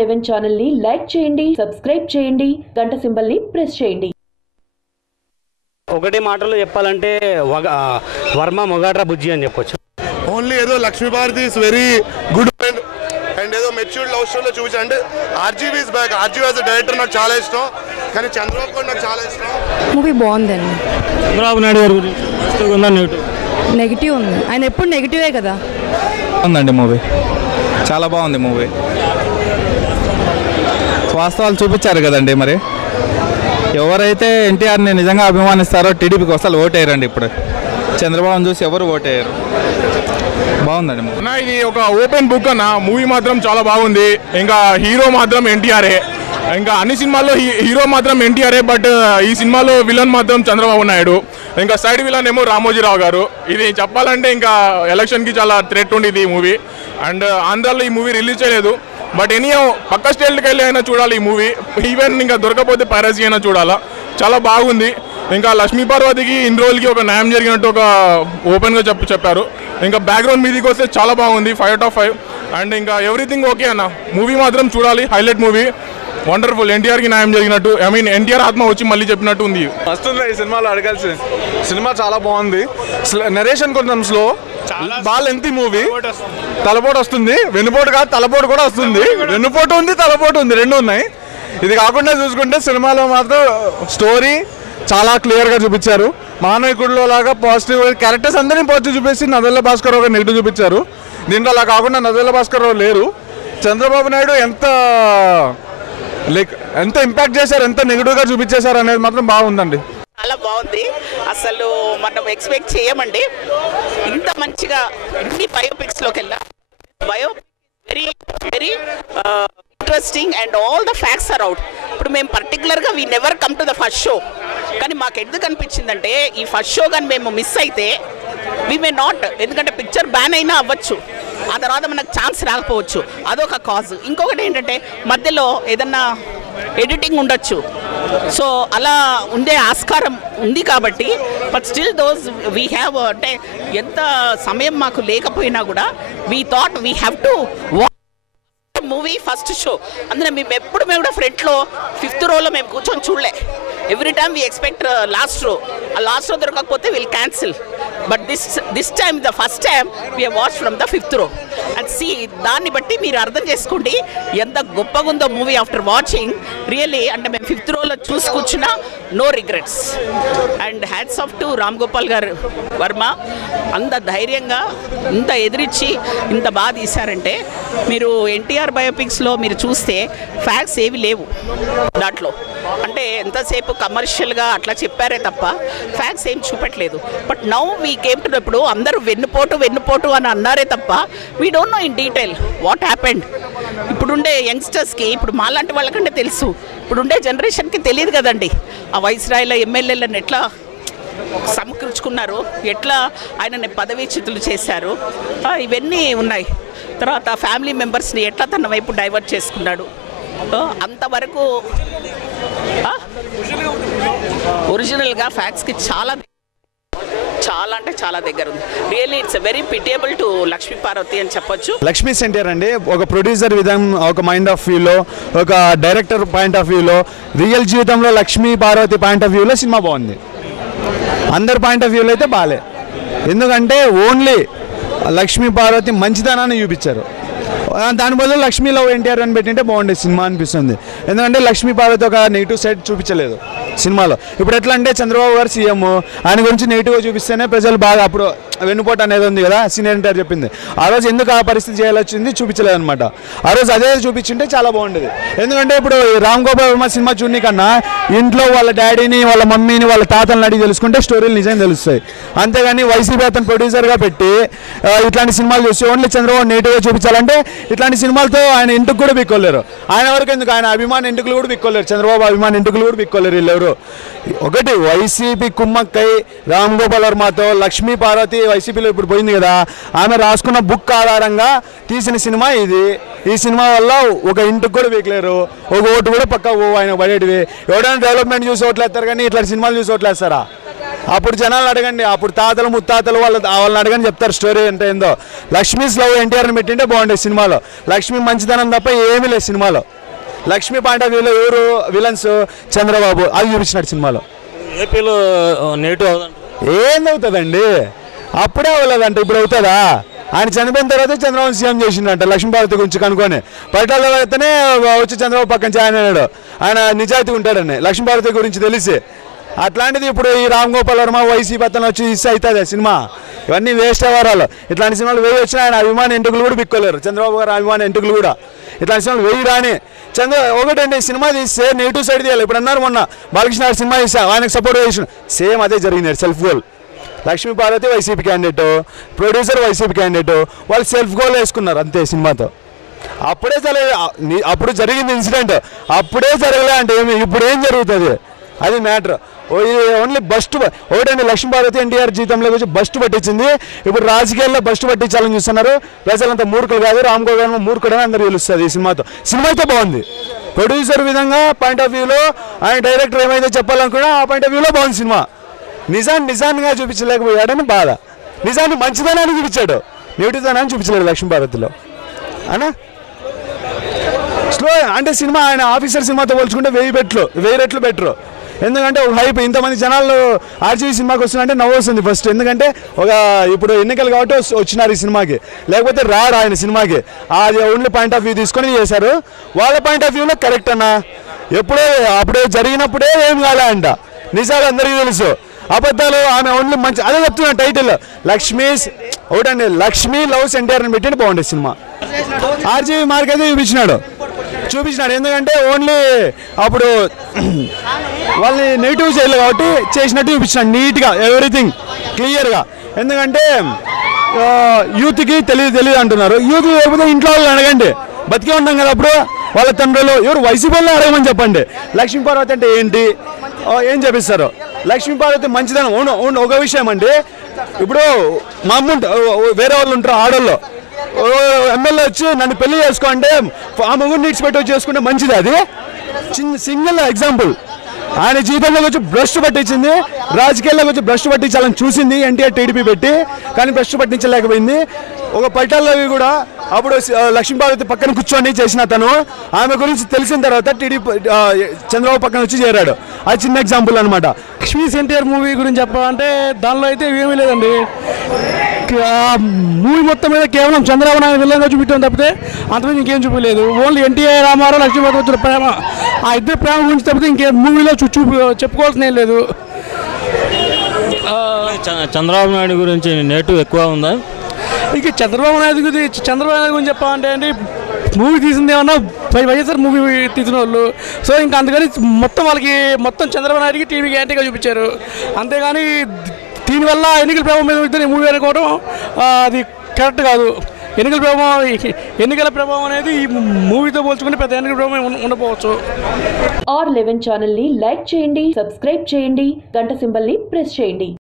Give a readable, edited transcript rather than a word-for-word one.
11 channel ని like చేయండి, subscribe చేయండి, గంట సింబల్ ని ప్రెస్ చేయండి. ఒకటే మాటలో చెప్పాలంటే వర్మ మొగాడ్రా బుజ్జి అని చెప్పొచ్చు. ఓన్లీ ఏదో Lakshmi Bharathi is very good friend and ఏదో మెచ్యూర్డ్ లవ్ స్టోరీలో చూపించాను. అంటే RGV is back. RGV as director నాకు చాలా ఇష్టం, కానీ చంద్రబాబు కూడా నాకు చాలా ఇష్టం. మూవీ బాగుందండి. చంద్రబాబు నాయుడు గారి గురించి నెగిటివ్ ఉంది. ఆయన ఎప్పుడు నెగిటివే కదా. ఉందండి మూవీ చాలా బాగుంది. మూవీ వాస్తవాలు చూపించారు కదండి. మరి ఎవరైతే ఎన్టీఆర్ని నిజంగా అభిమానిస్తారో టీడీపీకి అసలు ఓటేయరండి. ఇప్పుడు చంద్రబాబుని చూసి ఎవరు ఓటేయరు. బాగుందండి మూవీ. ఇది ఒక ఓపెన్ బుక్ అన్న. మూవీ మాత్రం చాలా బాగుంది. ఇంకా హీరో మాత్రం ఎన్టీఆర్ఏ. ఇంకా అన్ని సినిమాల్లో హీరో మాత్రం ఎన్టీఆర్ఏ, బట్ ఈ సినిమాలో విలన్ మాత్రం చంద్రబాబు నాయుడు. ఇంకా సైడ్ విలన్ ఏమో రామోజీరావు గారు. ఇది చెప్పాలంటే ఇంకా ఎలక్షన్కి చాలా థ్రెట్ ఉండేది ఈ మూవీ. అండ్ ఆంధ్రాలో ఈ మూవీ రిలీజ్ చేయలేదు, బట్ ఎనీహో పక్క స్టేట్కి వెళ్ళి అయినా చూడాలి ఈ మూవీ. ఈవెన్ ఇంకా దొరకపోతే పైరసీ అయినా చూడాలా. చాలా బాగుంది. ఇంకా లక్ష్మీ పార్వతికి ఇన్ని రోజులకి ఒక న్యాయం జరిగినట్టు ఒక ఓపెన్గా చెప్పారు. ఇంకా బ్యాక్గ్రౌండ్ మీదకి వస్తే చాలా బాగుంది. 5/5. అండ్ ఇంకా ఎవ్రీథింగ్ ఓకే అన్న. మూవీ మాత్రం చూడాలి. Highlight movie, wonderful. ఎన్టీఆర్కి న్యాయం జరిగినట్టు, ఐ మీన్ ఎన్టీఆర్ ఆత్మ వచ్చి మళ్ళీ చెప్పినట్టు ఉంది. వస్తుంది ఈ సినిమాలో అడగాల్సి. సినిమా చాలా బాగుంది. నరేషన్ కొంచెం స్లో, బాగా లెంతీ మూవీ. తలపోటు వస్తుంది, వెన్నుపోటు కాదు తలపోటు కూడా వస్తుంది. వెన్నుపోటు ఉంది, తలపోటు ఉంది, రెండు ఉన్నాయి. ఇది కాకుండా చూసుకుంటే సినిమాలో మాత్రం స్టోరీ చాలా క్లియర్గా చూపించారు. మానవికుడిలో లాగా పాజిటివ్ క్యారెక్టర్స్ అందరినీ పాజిటివ్ చూపించి నదెల్ల భాస్కర్ రావు నెగిటివ్ చూపించారు. దీంట్లో అలా కాకుండా నదెల్ల భాస్కర్ రావు లేరు. చంద్రబాబు నాయుడు ఎంత ఇంపాక్ట్ చేశారు, ఎంత నెగిటివ్గా చూపించేశారు అనేది మాత్రం బాగుందండి. చాలా బాగుంది. అసలు మనం ఎక్స్పెక్ట్ చేయమండి ఇంత మంచిగా. ఇన్ని బయోపిక్స్లోకి వెళ్ళా. Biopic very very interesting and all the facts are out. ఇప్పుడు మేము పర్టికులర్గా we never come to the first show, కానీ మాకు ఎందుకు అనిపించిందంటే ఈ ఫస్ట్ షో కానీ మేము మిస్ అయితే వీ మే నాట్, ఎందుకంటే పిక్చర్ బ్యాన్ అయినా అవ్వచ్చు, ఆ తర్వాత మనకు ఛాన్స్ రాకపోవచ్చు, అదొక కాజ్. ఇంకొకటి ఏంటంటే మధ్యలో ఏదన్నా ఎడిటింగ్ ఉండొచ్చు, సో అలా ఉండే ఆస్కారం ఉంది. కాబట్టి but still those we have, అంటే ఎంత సమయం మాకు లేకపోయినా కూడా we thought we have to watch movie first show. అందులో మేము కూడా ఫ్రంట్లో 5th రోలో మేము కూర్చొని చూడలే. Every time we expect last రో. ఆ లాస్ట్ రో దొరకకపోతే will cancel. But this time the first time we watch from the 5th రో అండ్ సీ. దాన్ని బట్టి మీరు అర్థం చేసుకోండి ఎంత గొప్పగా ఉందో మూవీ ఆఫ్టర్ వాచింగ్. రియల్లీ అంటే మేము 5th రోలో చూసి కూర్చున్నా, no regrets. And hats off to Ram Gopal గారు వర్మ. అంత ధైర్యంగా ఇంత ఎదిరించి ఇంత బాగా తీశారంటే. మీరు ఎన్టీఆర్ బయోపిక్స్లో మీరు చూస్తే ఫ్యాక్ట్స్ ఏవి లేవు దాంట్లో. అంటే ఎంతసేపు కమర్షియల్గా అట్లా చెప్పారే తప్ప ఫ్యాక్ట్స్ ఏం చూపెట్టలేదు. But now we came to ఇప్పుడు అందరూ వెన్నుపోటు అని అన్నారే తప్ప we don't know in detail what happened. ఇప్పుడుండే యంగ్స్టర్స్కి, ఇప్పుడు మాలాంటి వాళ్ళకంటే తెలుసు, ఇప్పుడుండే జనరేషన్కి తెలియదు కదండి. ఆ వైస్రాయ్ల ఎమ్మెల్యేలను ఎట్లా సమకూర్చుకున్నారు, ఎట్లా ఆయనని పదవీచ్యుతులు చేశారు, ఇవన్నీ ఉన్నాయి. తర్వాత ఫ్యామిలీ మెంబర్స్ని ఎట్లా తన వైపు డైవర్ట్ చేసుకున్నాడు. అంతవరకు ఒరిజినల్గా ఫ్యాక్ట్స్కి చాలా అంటే చాలా దగ్గర ఉంది. Really it's very pitiable to Lakshmi Parvathi అని చెప్పొచ్చు. లక్ష్మీ సెంటర్ అండి, ఒక ప్రొడ్యూసర్ విధానం, ఒక మైండ్ ఆఫ్ వ్యూలో, ఒక డైరెక్టర్ పాయింట్ ఆఫ్ వ్యూలో, రియల్ జీవితంలో లక్ష్మీ పార్వతి పాయింట్ ఆఫ్ వ్యూలో సినిమా బాగుంది. అందరి పాయింట్ ఆఫ్ వ్యూలో అయితే బాగాలే. ఎందుకంటే ఓన్లీ లక్ష్మీ పార్వతి మంచితనాన్ని చూపించారు. దాని బదులు లక్ష్మీలో ఎన్టీఆర్ అని పెట్టింటే బాగుండే సినిమా అనిపిస్తుంది. ఎందుకంటే లక్ష్మీ పార్వతి ఒక నెగిటివ్ సైడ్ చూపించలేదు సినిమాలో. ఇప్పుడు ఎట్లా అంటే చంద్రబాబు గారు సీఎం, ఆయన గురించి నెగిటివ్గా చూపిస్తేనే ప్రజలు బాగా, అప్పుడు వెన్నుపోటు అనేది ఉంది కదా సీనియర్ ఎన్టీఆర్ చెప్పింది, ఆ రోజు ఎందుకు ఆ పరిస్థితి చేయాల్సింది చూపించలేదు అనమాట. ఆ రోజు అదే చూపించింటే చాలా బాగుండేది. ఎందుకంటే ఇప్పుడు రామ్ గోపాల్ వర్మ సినిమా చూడని కన్నా ఇంట్లో వాళ్ళ డాడీని, వాళ్ళ మమ్మీని, వాళ్ళ తాతలను అడిగి తెలుసుకుంటే స్టోరీలు నిజంగా తెలుస్తాయి. అంతేగాని వైసీపీ అతను ప్రొడ్యూసర్గా పెట్టి ఇట్లాంటి సినిమాలు చూసి ఓన్లీ చంద్రబాబు నెగిటివ్గా చూపించాలంటే ఇట్లాంటి సినిమాలతో ఆయన ఇంటికి కూడా బిక్కోలేరు. ఆయన వరకు ఎందుకు, ఆయన అభిమాన ఇంటికి కూడా బిక్కోలేరు, చంద్రబాబు అభిమాన ఇంటికి కూడా బిక్కోలేరు వీళ్ళెవరు. ఒకటి వైసీపీ కుమ్మక్కై రామ్ గోపాల్ వర్మతో లక్ష్మీ పార్వతి వైసీపీలో ఇప్పుడు పోయింది కదా, ఆమె రాసుకున్న బుక్ ఆధారంగా తీసిన సినిమా ఇది. ఈ సినిమా వల్ల ఒక ఇంటికి కూడా వీకలేరు, ఒక ఓటు కూడా పక్క ఆయన పడేటివి. ఎవడైనా డెవలప్మెంట్ చూసి ఓట్లేస్తారు కానీ ఇట్లాంటి సినిమాలు చూసి ఓట్లేస్తారా? అప్పుడు జనాలు అడగండి, అప్పుడు తాతలు ముత్తాతలు వాళ్ళని అడగని చెప్తారు స్టోరీ అంటే ఏందో. లక్ష్మీస్ లవ్ ఎన్టీఆర్ని పెట్టింటే బాగుండేది సినిమాలో. లక్ష్మి మంచిదనం తప్ప ఏమీ లేదు సినిమాలో. లక్ష్మి పాయింట్ ఆఫ్ వ్యూలో ఎవరు విలన్స్, చంద్రబాబు, అది చూపించినాడు సినిమాలో. ఏపీలో నెగిటివ్ ఏందవుతుందండి, అప్పుడే అవ్వలేదంట, ఇప్పుడు అవుతుందా? ఆయన చనిపోయిన తర్వాత చంద్రబాబు సీఎం చేసిండంట లక్ష్మీపార్వతి గురించి కనుక్కొని. పట్టాల్లో అయితేనే వచ్చి చంద్రబాబు పక్కన ఆయన అన్నాడు, ఆయన నిజాయితీ ఉంటాడని లక్ష్మీపార్వతి గురించి తెలిసి. అట్లాంటిది ఇప్పుడు ఈ రామ్ గోపాల్ వర్మ వైసీపీ అతను వచ్చి ఇస్తే అవుతుంది సినిమా. ఇవన్నీ వేస్ట్ అవ్వరాలు. ఇట్లాంటి సినిమాలు వేయి వచ్చినా ఆయన అభిమాన ఎంటుకలు కూడా బిక్కోలేరు. చంద్రబాబు గారు అభిమాన ఎంటుకలు కూడా ఇట్లాంటి సినిమాలు వేయి రాని. ఒకటండి, సినిమా తీస్తే నెగిటివ్ సైడ్ తీయాలి. ఇప్పుడు అన్నారు మొన్న బాలకృష్ణ గారు సినిమా తీసా, ఆయనకు సపోర్ట్ చేసిన, సేమ్ అదే జరిగింది. Self goal. Lakshmi Parvathi YCP candidate, producer YCP candidate, వాళ్ళు సెల్ఫ్ గోల్ వేసుకున్నారు అంతే సినిమాతో. అప్పుడే అప్పుడు జరిగింది ఇన్సిడెంట్, అప్పుడే జరగలే అంటే ఇప్పుడు ఏం జరుగుతుంది, అది మ్యాటర్. ఓన్లీ బస్ట్ ఒకటండి, లక్ష్మీ పార్వతి ఎన్టీఆర్ జీవితంలో వచ్చి బస్ట్ పట్టించింది. ఇప్పుడు రాజకీయాల్లో బస్ట్ పట్టించాలని చూస్తున్నారు. ప్రజలంతా మూర్ఖులు కాదు, రామ్ గోపాల్ మూర్ఖుడు అని అందరూ తెలుస్తుంది ఈ సినిమాతో. సినిమా అయితే బాగుంది, ప్రొడ్యూసర్ విధంగా పాయింట్ ఆఫ్ వ్యూలో, ఆయన డైరెక్టర్ ఏమైతే చెప్పాలనుకున్నా ఆ పాయింట్ ఆఫ్ వ్యూలో బాగుంది సినిమా. నిజాన్నిగా చూపించలేకపోయాడని బాధ. నిజాన్ని మంచిదనాన్ని చూపించాడు, నెగిటివ్దనాన్ని చూపించలేడు లక్ష్మీ పార్వతిలో అనా. స్లో అంటే సినిమా ఆయన ఆఫీసర్ సినిమాతో పోల్చుకుంటే 1000 రెట్లు బెటరు. ఎందుకంటే ఒక హైప్, ఇంతమంది జనాలు ఆర్జీవీ సినిమాకి వస్తున్నారంటే నవ్వు వస్తుంది ఫస్ట్. ఎందుకంటే ఇప్పుడు ఎన్నికలు కాబట్టి వచ్చినారు ఈ సినిమాకి, లేకపోతే రారు ఆయన సినిమాకి. అది ఓన్లీ పాయింట్ ఆఫ్ వ్యూ తీసుకొని చేశారు. వాళ్ళ పాయింట్ ఆఫ్ వ్యూలో కరెక్ట్ అన్న. అప్పుడే జరిగినప్పుడే ఏం కాలే అంట, నిజాలు అందరికీ తెలుసు. అబద్ధాలు ఆమె ఓన్లీ మంచి, అదే చెప్తున్నా టైటిల్. ఒకటండి, లక్ష్మీ లవ్స్ ఎన్టీఆర్ని పెట్టింది బాగుండే సినిమా. ఆర్జీవీ మార్క్ అయితే చూపించినాడు. ఎందుకంటే ఓన్లీ అప్పుడు వాళ్ళని నెగిటివ్ చేయలేదు కాబట్టి చేసినట్టు చూపించినాడు నీట్గా, ఎవ్రీథింగ్ క్లియర్గా. ఎందుకంటే యూత్కి తెలియదు అంటున్నారు. యూత్ లేకపోతే ఇంట్లో వాళ్ళు అడగండి, బతికే ఉంటాం కదా అప్పుడు. వాళ్ళ తండ్రులు ఎవరు వైసీపీ వాళ్ళు అడగమని చెప్పండి. లక్ష్మీ పార్వతి అంటే ఏంటి, ఏం చెప్పిస్తారు. లక్ష్మీ పార్వతి మంచిదనం ఒక విషయం అండి. ఇప్పుడు మా అమ్మ వేరే వాళ్ళు ఉంటారు, ఆడోళ్ళు ఎమ్మెల్యే వచ్చి నన్ను పెళ్లి చేసుకోంటే ఆ మగుడిని నీడ్స్ పెట్టి చేసుకుంటే మంచిది. అది సింగిల్ ఎగ్జాంపుల్. ఆయన జీవితంలోకి వచ్చి భ్రష్టు పట్టించింది, రాజకీయాల్లోకి వచ్చి భ్రష్టు పట్టించాలని చూసింది ఎన్టీఆర్ టీడీపీ పెట్టి, కానీ భ్రష్టు పట్టించలేకపోయింది. ఒక పట్టాల్లో కూడా అప్పుడు లక్ష్మీపార్వతి పక్కన కూర్చొని చేసిన తను, ఆమె గురించి తెలిసిన తర్వాత టీడీపీ చంద్రబాబు పక్కన వచ్చి చేరాడు. అది చిన్న ఎగ్జాంపుల్ అనమాట. లక్ష్మీస్ ఎన్టీఆర్ మూవీ గురించి చెప్పాలంటే దానిలో అయితే ఏమీ లేదండి. మూవీ మొత్తం మీద కేవలం చంద్రబాబు నాయుడు విలన్గా చూపించడం తప్పితే అంతమంది ఇంకేం చూపించలేదు. ఓన్లీ ఎన్టీఆర్ రామారావు లక్ష్మీపార్వతి వచ్చిన ప్రేమ, ఆ ఇద్దరు ప్రేమ గురించి తప్పితే ఇంకేం మూవీలో చెప్పుకోవాల్సిన ఏం లేదు. చంద్రబాబు నాయుడు గురించి నెగిటివ్ ఎక్కువ ఉందా? ఇక చంద్రబాబు నాయుడు గురించి చెప్పాలంటే అండి, మూవీ తీసింది ఏమన్నా వైఎస్ఆర్ మూవీ తీసిన వాళ్ళు. సో ఇంకా అందుకని మొత్తం చంద్రబాబు నాయుడికి టీవీకి యాంటీగా చూపించారు. అంతేగాని దీనివల్ల ఎన్నికల ప్రభావం మీద మూవీ అనుకోవడం అది కరెక్ట్ కాదు. ఎన్నికల ప్రభావం అనేది ఈ మూవీతో పోల్చుకుంటే పెద్ద ఎన్నికల ప్రభావం ఉండకపోవచ్చు. R11 ఛానల్ని లైక్ చేయండి, సబ్స్క్రైబ్ చేయండి, గంట సింబల్ని ప్రెస్ చేయండి.